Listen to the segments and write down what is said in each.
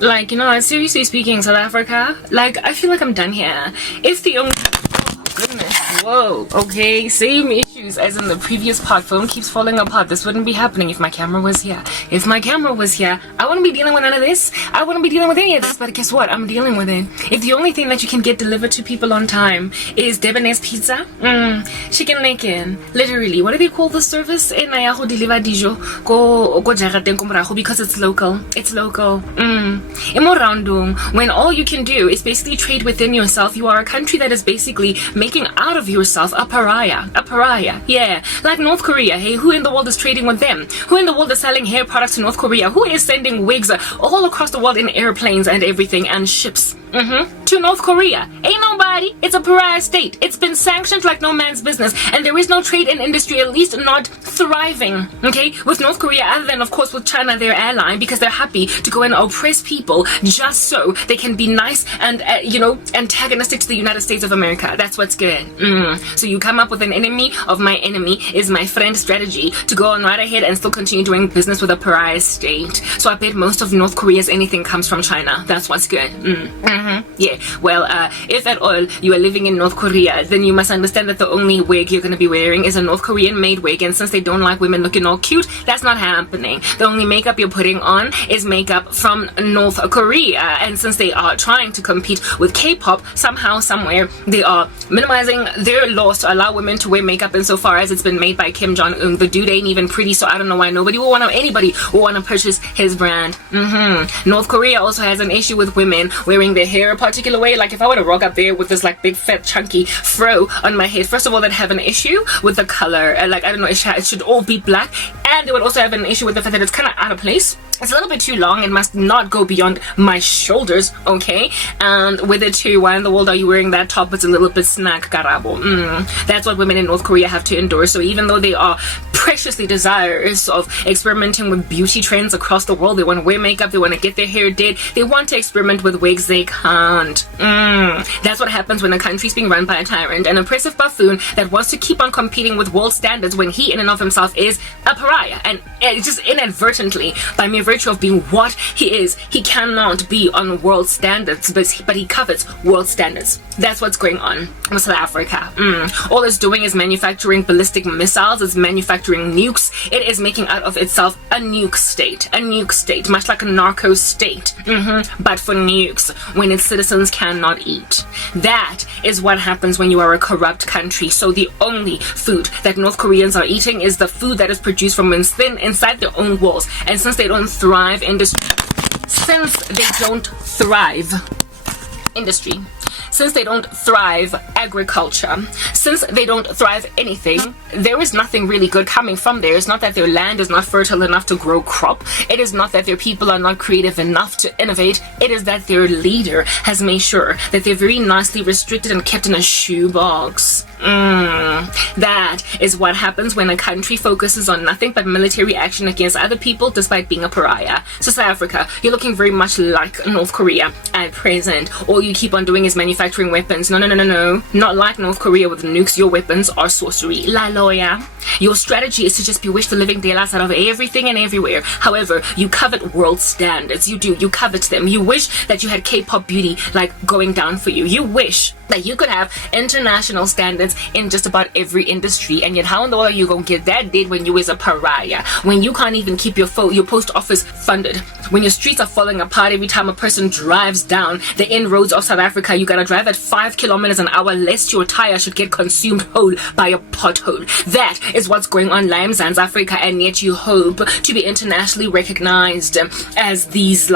Like, seriously speaking, South Africa, like, I feel like I'm done here. If the only... Goodness, whoa, okay, same issues as in the previous part. Phone keeps falling apart. This wouldn't be happening if my camera was here. If my camera was here, I wouldn't be dealing with none of this. I wouldn't be dealing with any of this, but guess what? I'm dealing with it. If the only thing that you can get delivered to people on time is Debonairs pizza, chicken lincoln, literally, what do they call the service? Deliver dijo go jarateng ko morago, because it's local. It's local. When all you can do is basically trade within yourself, you are a country that is basically making out of yourself a pariah, yeah, like North Korea. Hey, who in the world is trading with them? Who in the world is selling hair products to North Korea? Who is sending wigs all across the world in airplanes and everything and ships to North Korea? Ain't nobody. It's a pariah state. It's been sanctioned like no man's business, and there is no trade in industry, at least not thriving, okay, with North Korea, other than of course with China, their ally, because they're happy to go and oppress people just so they can be nice and antagonistic to the United States of America. That's what's good. So you come up with an enemy of my enemy is my friend strategy to go on right ahead and still continue doing business with a pariah state. So I bet most of North Korea's anything comes from China. That's what's good. Yeah, well, if at all you are living in North Korea, then you must understand that the only wig you're going to be wearing is a North Korean made wig, and since they don't like women looking all cute, that's not happening. The only makeup you're putting on is makeup from North Korea, and since they are trying to compete with K-pop, somehow, somewhere, they are minimizing their laws to allow women to wear makeup insofar as it's been made by Kim Jong-un. The dude ain't even pretty, so I don't know why anybody will want to purchase his brand. North Korea also has an issue with women wearing their hair a particular way. Like if I were to rock up there with this like big fat chunky fro on my head, first of all, they'd have an issue with the color. Like, I don't know, it should all be black, and they would also have an issue with the fact that it's kind of out of place. It's a little bit too long. It must not go beyond my shoulders, okay? And with it too, why in the world are you wearing that top? It's a little bit snack garabo. That's what women in North Korea have to endure. So even though they are preciously desirous of experimenting with beauty trends across the world, they want to wear makeup, they want to get their hair did, they want to experiment with wigs, they can't. That's what happens when a country's being run by a tyrant, an oppressive buffoon that wants to keep on competing with world standards when he in and of himself is a pariah, and just inadvertently, by mere virtue of being what he is, he cannot be on world standards, but he covets world standards. That's what's going on with South Africa. All it's doing is manufacturing ballistic missiles, it's manufacturing nukes, it is making out of itself a nuke state, much like a narco state, but for nukes, when its citizens cannot eat. That is what happens when you are a corrupt country. So the only food that North Koreans are eating is the food that is produced from inside their own walls, and since they don't thrive industry, since they don't thrive agriculture, since they don't thrive anything, there is nothing really good coming from there. It's not that their land is not fertile enough to grow crop. It is not that their people are not creative enough to innovate. It is that their leader has made sure that they're very nicely restricted and kept in a shoebox. That is what happens when a country focuses on nothing but military action against other people despite being a pariah. So South Africa, you're looking very much like North Korea at present. All you keep on doing is manufacturing weapons. No. Not like North Korea with nukes. Your weapons are sorcery. La lawyer. Your strategy is to just bewitch the living daylights out of everything and everywhere. However, you covet world standards. You do. You covet them. You wish that you had K-pop beauty like going down for you. You wish that you could have international standards in just about every industry, and yet how in the world are you gonna get that did when you is a pariah, when you can't even keep your post office funded, when your streets are falling apart every time a person drives down the inroads of South Africa? You gotta drive at 5 kilometers an hour lest your tire should get consumed whole by a pothole. That is what's going on in South Africa, and yet you hope to be internationally recognized as these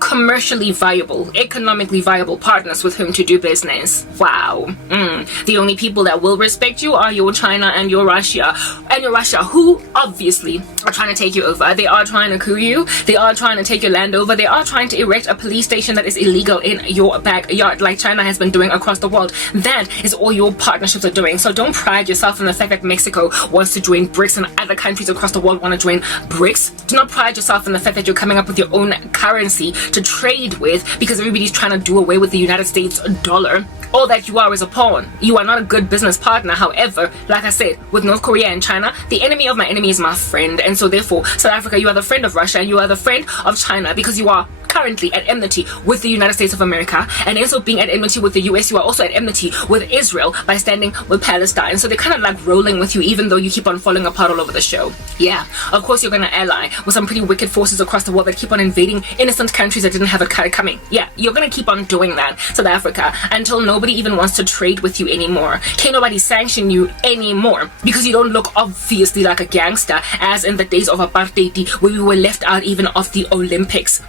commercially viable, economically viable partners with whom to do business. Wow. The only people that will respect you are your China and your Russia, who obviously are trying to take you over. They are trying to coup you. They are trying to take your land over. They are trying to erect a police station that is illegal in your backyard, like China has been doing across the world. That is all your partnerships are doing. So don't pride yourself in the fact that Mexico wants to join BRICS and other countries across the world want to join BRICS. Do not pride yourself in the fact that you're coming up with your own currency to trade with because everybody's trying to do away with the United States dollar. All that you are is a pawn. You are not a good business partner. However, like I said, with North Korea and China, the enemy of my enemy is my friend. And so therefore, South Africa, you are the friend of Russia and you are the friend of China because you are currently at enmity with the United States of America, and also being at enmity with the US, you are also at enmity with Israel by standing with Palestine. So they're kind of like rolling with you, even though you keep on falling apart all over the show. Yeah, of course you're gonna ally with some pretty wicked forces across the world that keep on invading innocent countries that didn't have it coming. Yeah, you're gonna keep on doing that, South Africa, until nobody even wants to trade with you anymore. Can't nobody sanction you anymore because you don't look obviously like a gangster as in the days of apartheid, where we were left out even of the Olympics.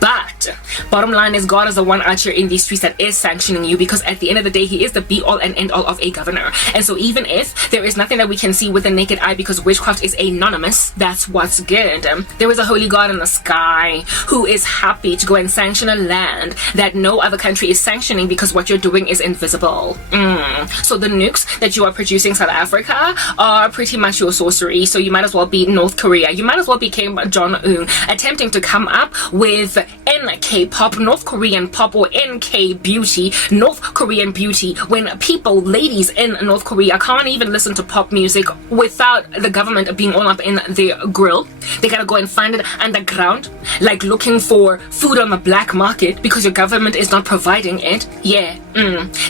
But bottom line is, God is the one out here in these streets that is sanctioning you, because at the end of the day, he is the be all and end all of a governor. And so even if there is nothing that we can see with the naked eye because witchcraft is anonymous, that's what's good. There is a holy God in the sky who is happy to go and sanction a land that no other country is sanctioning because what you're doing is invisible. So the nukes that you are producing, South Africa, are pretty much your sorcery. So you might as well be North Korea. You might as well be Kim Jong-un attempting to come up with NK pop, North Korean pop, or NK beauty, North Korean beauty, when people, ladies in North Korea, can't even listen to pop music without the government being all up in their grill. They gotta go and find it underground, like looking for food on the black market because your government is not providing it. Yeah,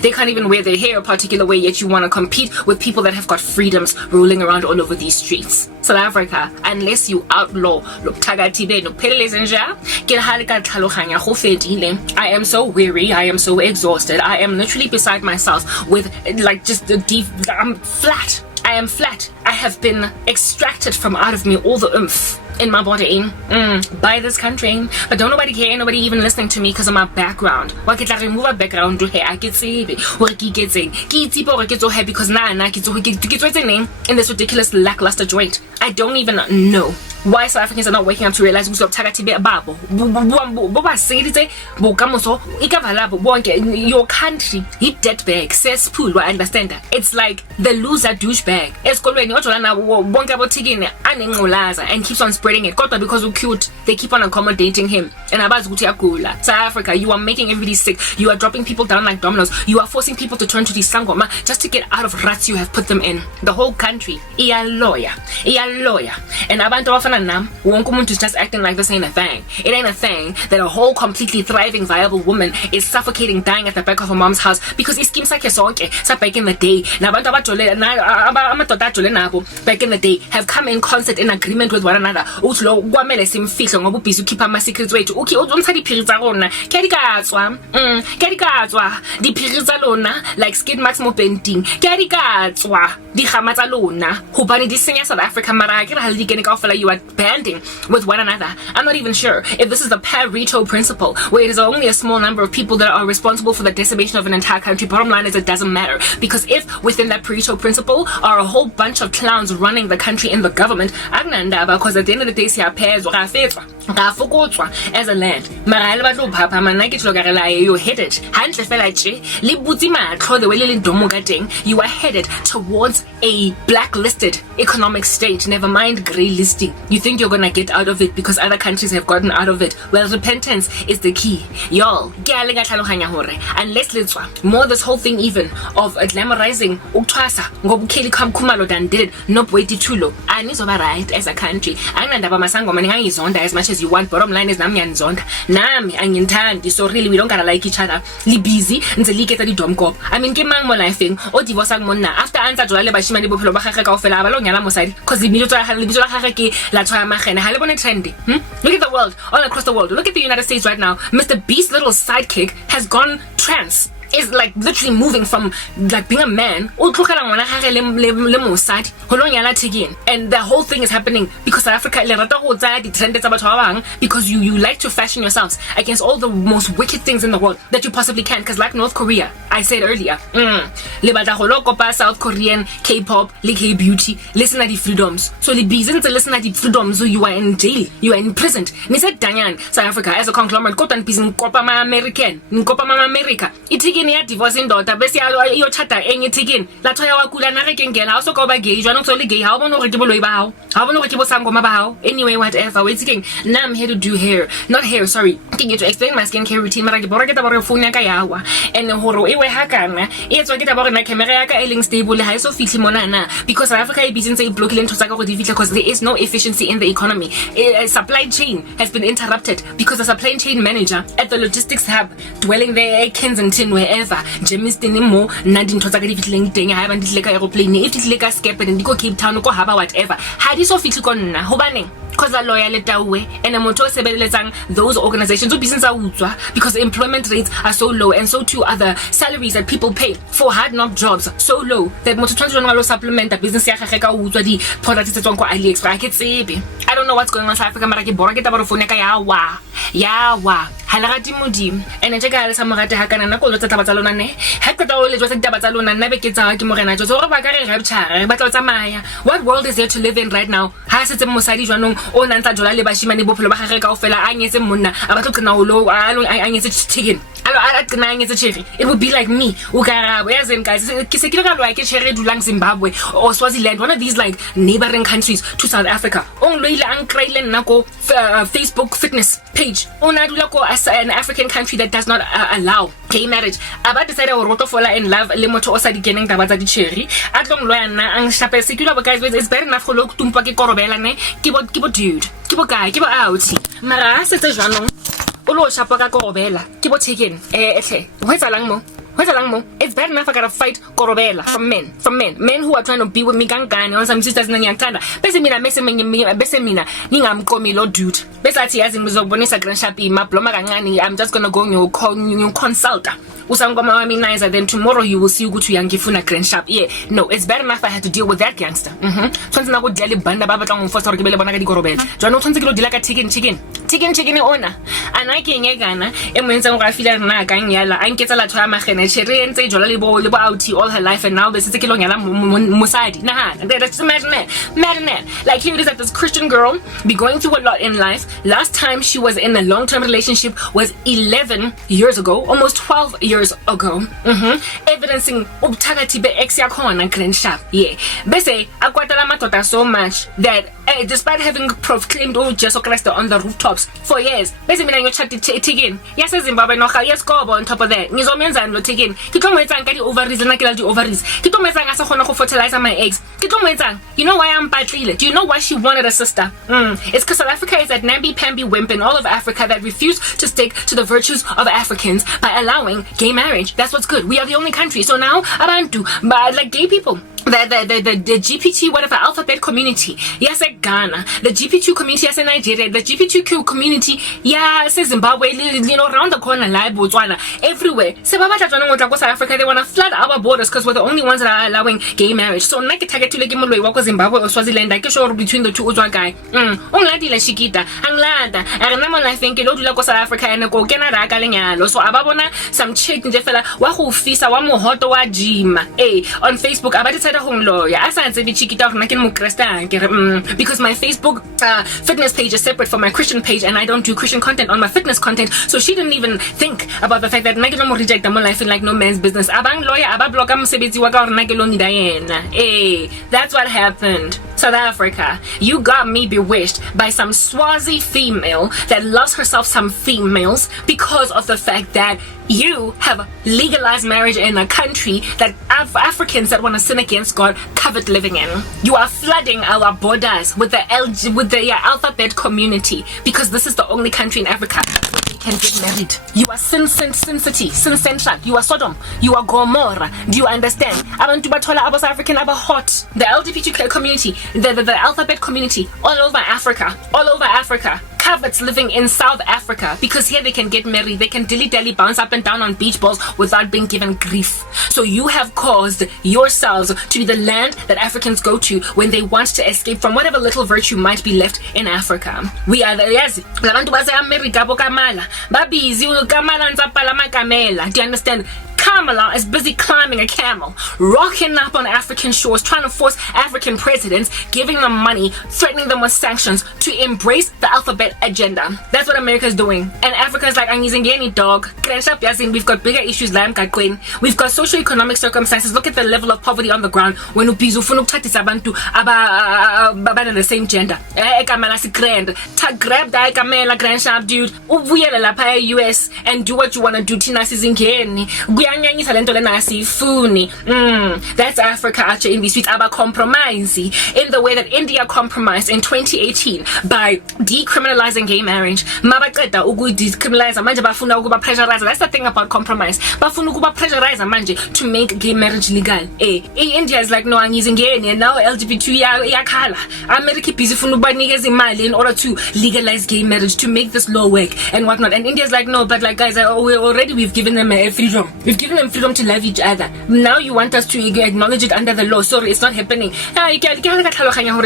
they can't even wear their hair a particular way, yet you want to compete with people that have got freedoms rolling around all over these streets. South Africa, unless you outlaw I am so weary, I am so exhausted, I am literally beside myself with like just the deep, I'm flat. I am flat. I have been extracted from out of me all the oomph in my body by this country, but don't nobody care, nobody even listening to me because of my background. Why can't I remove a background to I get saved or because in this ridiculous lackluster joint? I don't even know why South Africans are not waking up to realize your country, you dead bag, cesspool, I understand that. It's like the loser douchebag. And keeps on spreading it. Because you're cute, they keep on accommodating him. And South Africa, you are making everybody sick. You are dropping people down like dominoes. You are forcing people to turn to the Sangoma just to get out of ruts you have put them in. The whole country. Lawyer. And abantu abafana nam, wonke umuntu is just acting like this ain't a thing. It ain't a thing that a whole completely thriving, viable woman is suffocating, dying at the back of her mom's house because ischeme sakhe sonke back in the day. Nabantu amadoda ajole nabo back in the day have come in concert in agreement with one another. Uthi lo kwamele simfihlo ngoba ubhizi ukhipha ama secrets wethu. Okay, utsha diphiri tsa rona. Ke dikatswa. Ke dikatswa. Diphiri tsa lona like skid marks mo painting. Ke dikatswa. Digama tsa lona. Hobane di senya South Africa mara ke re ha le dikene kaofela you are banding with one another. I'm not even sure if this is the Pareto principle, where it is only a small number of people that are responsible for the decimation of an entire country. Bottom line is it doesn't matter, because if within that Pareto principle are a whole bunch of clowns running the country in the government, because at the end of the day as a land. You're headed you are headed towards a blacklisted economic state, never mind grey listing. You think you're gonna get out of it because other countries have gotten out of it. Well, repentance is the key. Y'all, unless let's more this whole thing even of glamorizing uktwasa ngobukeli Khumalo than did it no poeti tulo. And it's right as a country. As much as you want. Bottom line is nami angintandi. So really we don't gotta like each other. Li busy nzeli get the dom cop. I mean ke mang mo lifeng o divorce monna after answer jwale bashimane bophelo ba gagwe kaofela ba lo nyala mosadi cause lebitso la gagwe ke la tshwaya magene ha le bone trendy. Look at the world, all across the world. Look at the United States right now. Mr. Beast's little sidekick has gone trans. Is like literally moving from like being a man and the whole thing is happening because South Africa because you like to fashion yourselves against all the most wicked things in the world that you possibly can, because like North Korea, I said earlier, South Korean K-pop, K-beauty, listen to the freedoms. So the reason to listen to the freedoms, so you are in jail, you are imprisoned. Ni said Danyan, South Africa as a conglomerate, America, Tikin ya divorce indoda bese yo chata enye Tikin la thoya wa kula na re kengela ha o so ka ba gay jwanong tsole gay ha o bona hore ke boloi ba hao ha o bona hore ke bosangoma ba hao anyway whatever wait Tikin now I'm here to do hair not hair sorry ke to explain my skincare routine mara ke bora ke ta bora phone ya ka yawa and hore e we ha kana e tswa ke ta bora na camera ya ka e leng stable ha e so fihle mona na because South Africa e busy ntse e block le ntho tsa ka go di fihle because there is no efficiency in the economy. Supply chain has been interrupted because the supply chain manager at the logistics hub dwelling there Kensington wherever Germiston mo nna dintho tsa ka di fitleng teng ha ba di ka aeroplane e fitlile ka Skepe and di go Cape Town go haba whatever ha di so fihle ko nna hobaneng cause a lawyer le tawe and motho o sebeletsang those organizations o business utswa because employment rates are so low and so too are the salaries that people pay for hard knock jobs so low that motho tshwantse jona lo supplement a business ya gagwe ka utswa di products tse tswang ko AliExpress ke tsebe I don't know what's going on in South Africa mara ke bora ke ta bora phone ka yawa halagati modimo ene je ka le sa morate ha kana na ko lotsa taba tsa lona ne ha ke ta o le jwa taba tsa lona nna be ke tsa ke morena jo gore ba ka re rapture ba tla tsamaya what world is there to live in right now ha se tse mosadi jwanong o nantsa jola le bashimane bophelo ba gagwe ka ofela a nyetse monna a batlo tsena o lo a nyetse Tikin a tsena nyetse cherry it would be like me o ka yazi guys ke se ke ka lo ke cherry dulang Zimbabwe or Swaziland one of these like neighboring countries to South Africa o lo ile an kraile nna ko Facebook fitness page ona dula ko as an African country that does not allow gay marriage about decided to roto fola in love le motho o sa di keneng taba tsa di cherry a tlong lo yana ang shape sekilo ba guys it's better enough go lo tumpa ke korobela ne ke bo dude ke bo guy ke bo out mara se tse jwanong o lo shapa ka korobela ke bo Tikin ehle ho etsalang mo it's bad enough I gotta fight korobela from men who are trying to be with me kangani on some sisters nanyangthanda bese mina ningamqomi lo dude bese athi yazi ngizobonisa Grand Sharpie mabloma kancane I'm just gonna go ngiyo consult usangoma wami nicer then tomorrow you will see ukuthi uyangifuna Grand Sharp no it's bad enough I had to deal with that gangster tshwantse na go dlele banda ba batlang go force gore ke bele bona ka di korobela jwana o tshwantse ke lo dila ka Tikin ona ana ke nyekana e moentse go afila rena ka nyala a nketsa latho ya magene chere ntse jola le bo out all her life and now this is ke lo nyala mosadi that's madness like here it is that this Christian girl be going through a lot in life last time she was in a long-term relationship was 11 years ago almost 12 years ago evidencing ubuthakathi be ex yakhona Grand Sharp bese akwatala madoda so much that despite having proclaimed Jesus Christ on the rooftops for years bese mina ngiyochati Tikin yase Zimbabwe no yeskobo on top of that ngizomenzani lo Tikin ke tlo moetsang ka di ovaries na ke la di ovaries ke tlo moetsang a sa khona go fertilize my eggs ke tlo moetsang you know why I'm patlile do you know why she wanted a sister it's because South Africa is that namby-pamby wimp in all of Africa that refused to stick to the virtues of Africans by allowing gay marriage. That's what's good. We are the only country. So now abantu like gay people the GPT whatever alphabet community yes at Ghana the GPT community yes in Nigeria the GPTQ community yes in Zimbabwe you know around the corner like Botswana everywhere se ba batla tswana ngotla ko South Africa they want to flood our borders because we're the only ones that are allowing gay marriage so nna ke targetile ke moloi wa ko Zimbabwe or Swaziland I ke sure between the two utswa guy ongladile shikita anglada a rena mo life nke lo dula ko South Africa ene ko kena ra ka lenyalo so ababona some chick nje fela wa go fisa wa mohoto wa gym on Facebook about lawyer as I said because my Facebook fitness page is separate from my Christian page and I don't do Christian content on my fitness content so she didn't even think about the fact that nake no reject my life in like no man's business abang lawyer ababloga mosebetsi wa ka gore nake lo nida yena that's what happened South Africa you got me bewitched by some Swazi female that loves herself some females because of the fact that you have legalized marriage in a country that Africans that want to sin against God covet living in. You are flooding our borders with the alphabet community because this is the only country in Africa where they can get married. You are sin city, sin central. You are Sodom. You are Gomorrah. Do you understand? Abantu bathola abo South African abo hot. The LGBTQ community, the alphabet community, all over Africa. Covets living in South Africa because here they can get married, they can dilly-dally bounce up and down on beach balls without being given grief. So you have caused yourselves to be the land that Africans go to when they want to escape from whatever little virtue might be left in Africa. We are the labantu base America bokamala babizi kamala ntsapala makamela. Do you understand? Kamala is busy climbing a camel, rocking up on African shores, trying to force African presidents, giving them money, threatening them with sanctions to embrace the alphabet agenda. That's what America is doing. And Africa is like, any dog. We've got bigger issues. We've got socio-economic circumstances. Look at the level of poverty on the ground. When ubizu ufuna ukuthathisa abantu abana the same gender. Ekamela sigrand. Grab that ekamela grandshap dude. Ubuyele lapha US and do what you want to do. Tina sizingeni. Kuyanyanyisa lento lena asifuni. That's Africa actually in these streets. Aba compromise in the way that India compromised in 2018 by decriminalizing gay marriage. Mabaqeda uku-decriminalize manje bafuna ukuba pressurize. That's the thing about compromise. Bafuna ukuba pressurize manje to make gay marriage legal. India is like, no, angizingeni, and now LGBT yakhala. America busy funa ukubanikeza imali in order to legalize gay marriage, to make this law work and whatnot. And India's like, no, but like guys, we've given them freedom. We've given them freedom to love each other. Now you want us to acknowledge it under the law. Sorry, it's not happening.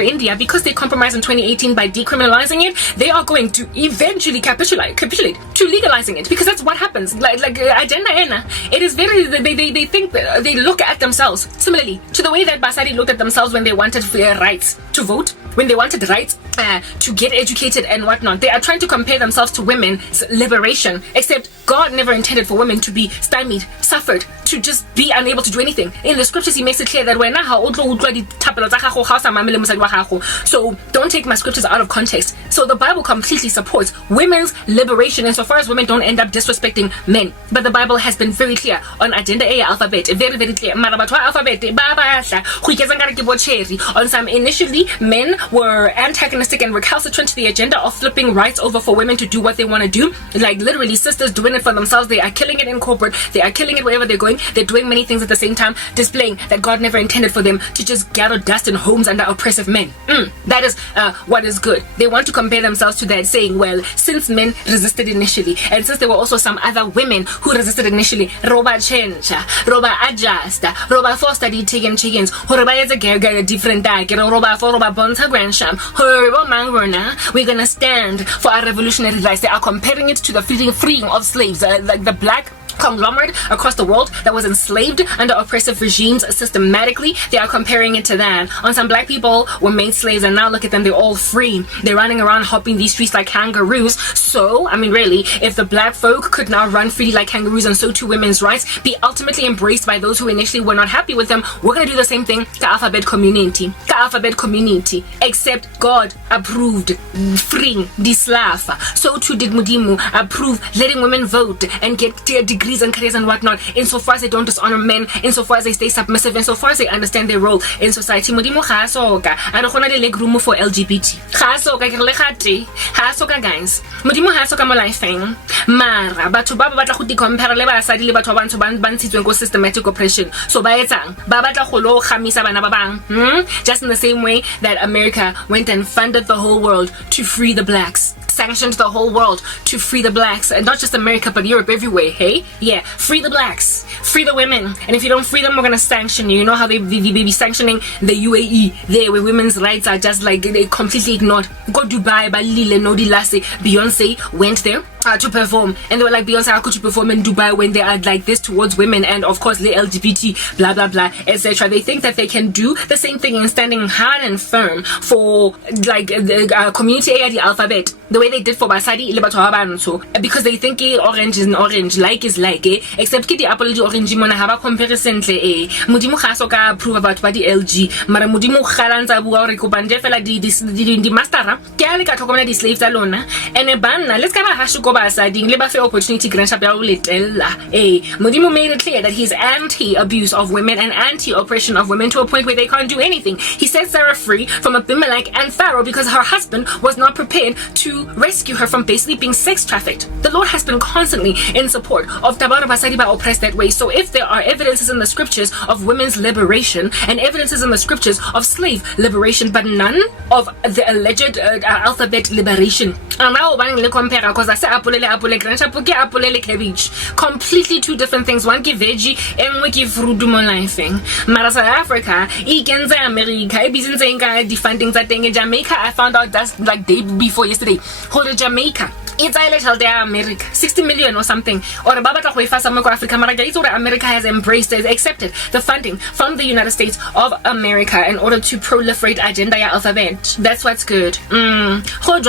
India, because they compromised in 2018 by decriminalizing it, they are going to eventually capitulate to legalizing it, because that's what happens. Like agenda ena, it is very, they think, they look at themselves similarly to the way that Basari looked at themselves when they wanted rights to vote, when they wanted rights to get educated and whatnot. They are trying to compare themselves to women's liberation, except God never intended for women to be stymied, suffered, to just be unable to do anything. In the scriptures, he makes it clear that so don't take my scriptures out of context. So the Bible completely supports women's liberation insofar as women don't end up disrespecting men. But the Bible has been very clear on agenda A alphabet, very, very clear. On some, initially, men were antagonistic and recalcitrant to the agenda of flipping rights over for women to do what they want to do. Like literally sisters doing it for themselves. They are killing it in corporate. They are killing it wherever they're going. They're doing many things at the same time, displaying that God never intended for them to just gather dust in homes under oppressive men. That is what is good. They want to compare themselves to that, saying, well, since men resisted initially, and since there were also some other women who resisted initially, roba change, roba adjust, roba foster the chickens, roba is a different dag, roba for roba bonta grandsham, we're gonna stand for our revolutionary rights. They are comparing it to the freeing of slaves, like the black conglomerate across the world that was enslaved under oppressive regimes systematically. They are comparing it to that. On some black people were made slaves, and now look at them, they're all free. They're running around hopping these streets like kangaroos. So, I mean, really, if the black folk could now run free like kangaroos, and so too women's rights, be ultimately embraced by those who initially were not happy with them, we're gonna do the same thing to alphabet community. Except God approved freeing this laugh. So too did Mudimu approve letting women vote and get their degrees and careers and whatnot, insofar as they don't dishonor men, insofar as they stay submissive, insofar as they understand their role in society. Modimo ga soka a re gona le leg room for LGBT ga soka ke le gate ga soka guys. Modimo ga soka mo lifeng mara batho ba batla go di compare le basadi le batho ba bantsho ba ntshitsweng go systematic oppression. So ba etsang ba batla go lo gamisa bana ba bang, just in the same way that America went and funded the whole world to free the blacks, sanctioned the whole world to free the blacks, and not just America but Europe, everywhere. Hey, yeah, free the blacks, free the women, and if you don't free them, we're gonna sanction you. You know how they be sanctioning the UAE there, where women's rights are just like they completely ignored. Go Dubai, Balile, Nodi Lassie, Beyonce went there to perform, and they were like, Beyonce, how could you perform in Dubai when they are like this towards women, and of course the LGBT, blah blah blah, etc. They think that they can do the same thing in standing hard and firm for like the community A, the alphabet, the way they did for Basadi le batho ba bantsho, because they think orange is an orange, like is like, except ke di apple di orange mona ha ba comparison tle modimo ga so ka approve about ba di LG, mara modimo ga lantsa bua hore ko bande fela di mastera ke a le ka tlhokomela di slaves tsa lona, ene banna let's ka ba hasho ko basadi le ba fe opportunity grandship ya o letella. Modimo made it clear that he's anti-abuse of women and anti-oppression of women to a point where they can't do anything. He set Sarah free from Abimelech and Pharaoh because her husband was not prepared to rescue her from basically being sex trafficked. The Lord has been constantly in support of Tabara Basadiba oppressed that way. So if there are evidences in the scriptures of women's liberation and evidences in the scriptures of slave liberation, but none of the alleged alphabet liberation, because I say apple cabbage, completely two different things. One give veggie and one give fruit thing. Mara South Africa, Ikenza America, Ibizinzenga defending that thing in Jamaica. I found out that's like day before yesterday. Hold Jamaica. it's a little there America 60 million or something or ba batla go ifa somewhere ko Africa mara ke itse gore America has embraced it, accepted the funding from the United States of America in order to proliferate agenda ya alphabet. That's what's good. Go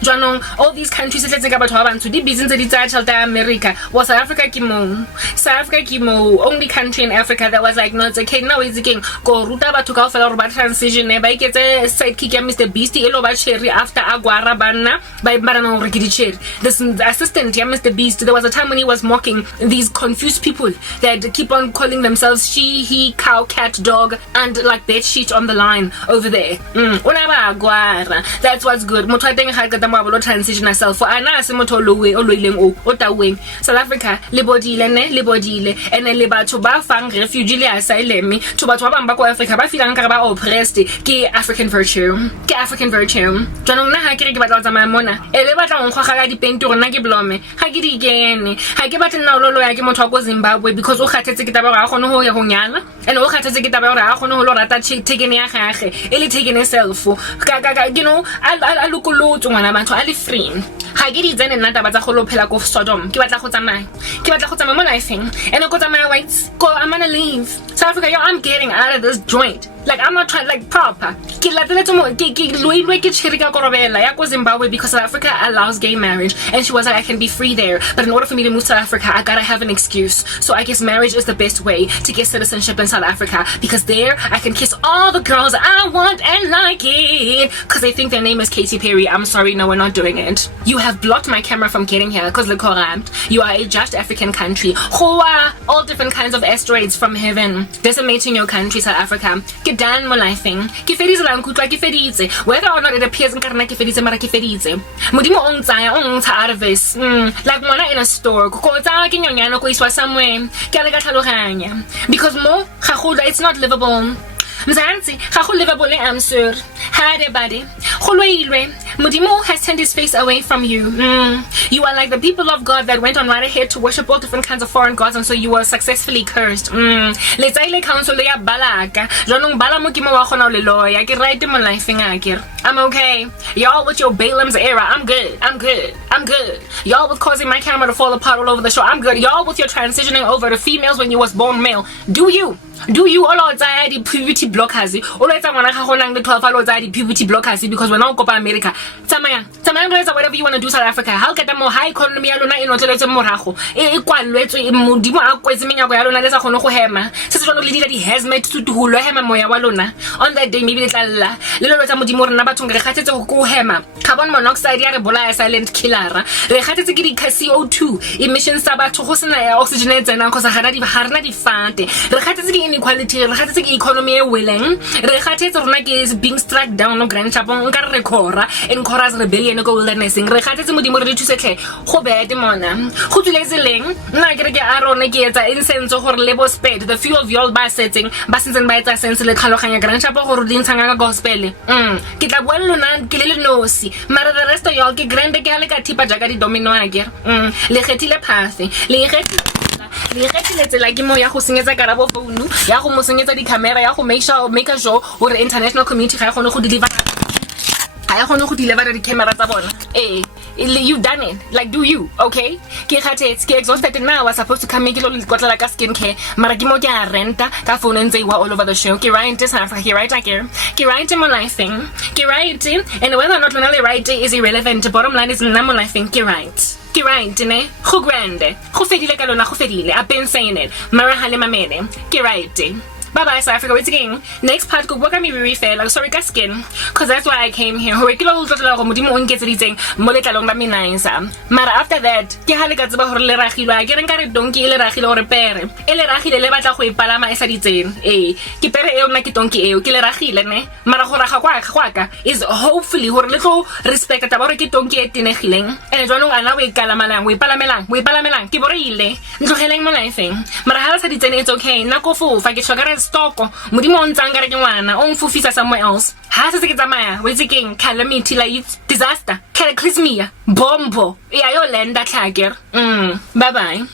jwanong all these countries tse ka batho ba bantsho di busy tse di tsaya tšhelete ya America was South Africa ke mo only country in Africa that was like no it's okay now it's king go ruta batho ka fela gore ba transition ba iketse sidekick ya Mr Beast e lo ba cherry after agwara banna ba marana gore ke di cherry this assistant ya Mr Beast. There was a time when he was mocking these confused people that keep on calling themselves she, he, cow, cat, dog and like bed sheet on the line over there. That's what's good. Motho a teng ga ka mo ba transition herself for ana se motho lo ileng o taweng South Africa le bodile ene le batho ba fang refugee le asylum to batho ba bang ba ko Africa ba feelang ka ba oppressed ke African virtue jwanong nna ha ke re ke batla tsamaya mona ele batla ngwa ga di pente gore nna ke blome ga ke di kene ga ke batla nna lo ya ke motho wa ko Zimbabwe because o khathetse ke taba ga gone ho ya go nyala and o khathetse ke taba gore ga gone ho lo rata taken ya gage ele taken herself you know a lokolotso ngwana batho a le free ga ke di tsene nna taba tsa go lo phela ko Sodom ke batla go tsamaya mo lifeng and go tsamaya whites go I'm gonna leave South Africa. Yo, I'm getting out of this joint. Like I'm not trying like proper. Ke chirika korobela ya ko Zimbabwe because South Africa allows gay marriage and she was like I can be free there, but in order for me to move to South Africa I gotta have an excuse. So I guess marriage is the best way to get citizenship in South Africa because there I can kiss all the girls I want and like it because they think their name is Katy Perry. I'm sorry, no, we're not doing it. You have blocked my camera from getting here because you are a just African country. All different kinds of asteroids from heaven decimating your country, South Africa. Get done mo lifeng. Ke feditse la nkutwa ke feditse. Whether or not it appears in karna ke feditse mara ke feditse. Modimo o ntsaya out of this. Like mona in a store. Ko tsa ke nyonyana ko iswa somewhere. Ke a le ka tlhaloganya. Because mo ga it's not livable. Mzansi, ga go livable am sir. Hi everybody. Modimo has turned his face away from you. You are like the people of God that went on right ahead to worship all different kinds of foreign gods and so you were successfully cursed. Let's say council ya balaka. Jonong bala mo kimo wa gona le loya. Ke right mo life ngakere. I'm okay. Y'all with your Balaam's era. I'm good. Y'all with causing my camera to fall apart all over the show. I'm good. Y'all with your transitioning over to females when you was born male. Do you all of the puberty blockers? All of them are going to 12 hours the puberty blockers because we're not going to America. Tamaya, whatever you want to do, South Africa. How get a more high economy alone in hotel morajo? Modimo a kwezimenya go ya lona le sa gone go hema. Se se jwanong le dira di hazmat to lo hema moya wa lona. On that day maybe le tlalla. Le lo tsa modimo rena batho re khatsetse go hema. Carbon monoxide ya re bolaya silent killer. Re khatsetse ke di CO2 emissions tsa batho go sena ya oxygen e tsena go sa gana di harna di fate. Re khatsetse ke inequality, re khatsetse ke economy e weleng. Re khatsetse rona ke is being struck down no grand chapong nka re khora en khora's rebellion go wilderness. Re khatsetse modimo re thusetlhe go bete mona. Go tsulezileng nna ke re ke a rone ke etsa incense gore lebo sped the few of y'all ba setting ba sentse ba etsa sense le tlhaloganya grand chapo gore di ntshanga ka gospel. Ke tla bua lona ke le nosi mara the rest of y'all ke grand ke ale ka thipa jaaka di domino akere. Le kgethile path le kgethile tsela ke mo ya go senyetsa karabo phone ya go mo senyetsa di camera ya go make sure gore international community ga gone go deliver the camera tsa bona. You done it. Like, do you? Okay? Ke exhausted now. I was supposed to come make it all got like a skincare. Mara ke mo ke a renta ka phone ntse wa all over the show. Ke right this half. Ke right here. Ke right in my life thing. Ke right in. And whether or not when I right is irrelevant. The bottom line is na mo life thing. Ke right ne. Go grande. Go fedile ka lona go fedile. I've been saying it. Mara hale mamene. Ke right. Bye South Africa. Wait again. Next part go work at me very fair. Like sorry ka skin. Cause that's why I came here. Hore ke lo tlotla go modimo o nketse ditseng mo letlalong la mina isa. Mara after that ke hale ka tseba hore le ragilwe a ke re nka re donkey le ragile hore pere. Ele ragile le batla go ipalama esa ditseng. Ke pere e ona ke donkey eo ke le ragile ne. Mara go raga kwa ka is hopefully hore le tlo respect ta hore ke donkey e tenegileng. Ene jwanong ana we kalamalang we palamelang ke boreile. Ntlogeleng mo lifeng. Mara ha sa ditseng it's okay. Na go fofa ke tshogara stoko modimo o ntsanga re ke ngwana o mfufisa somewhere else ha se ke tsamaya we tsekeng calamity like disaster cataclysmia bombo ya yo lenda tlhaker bye bye.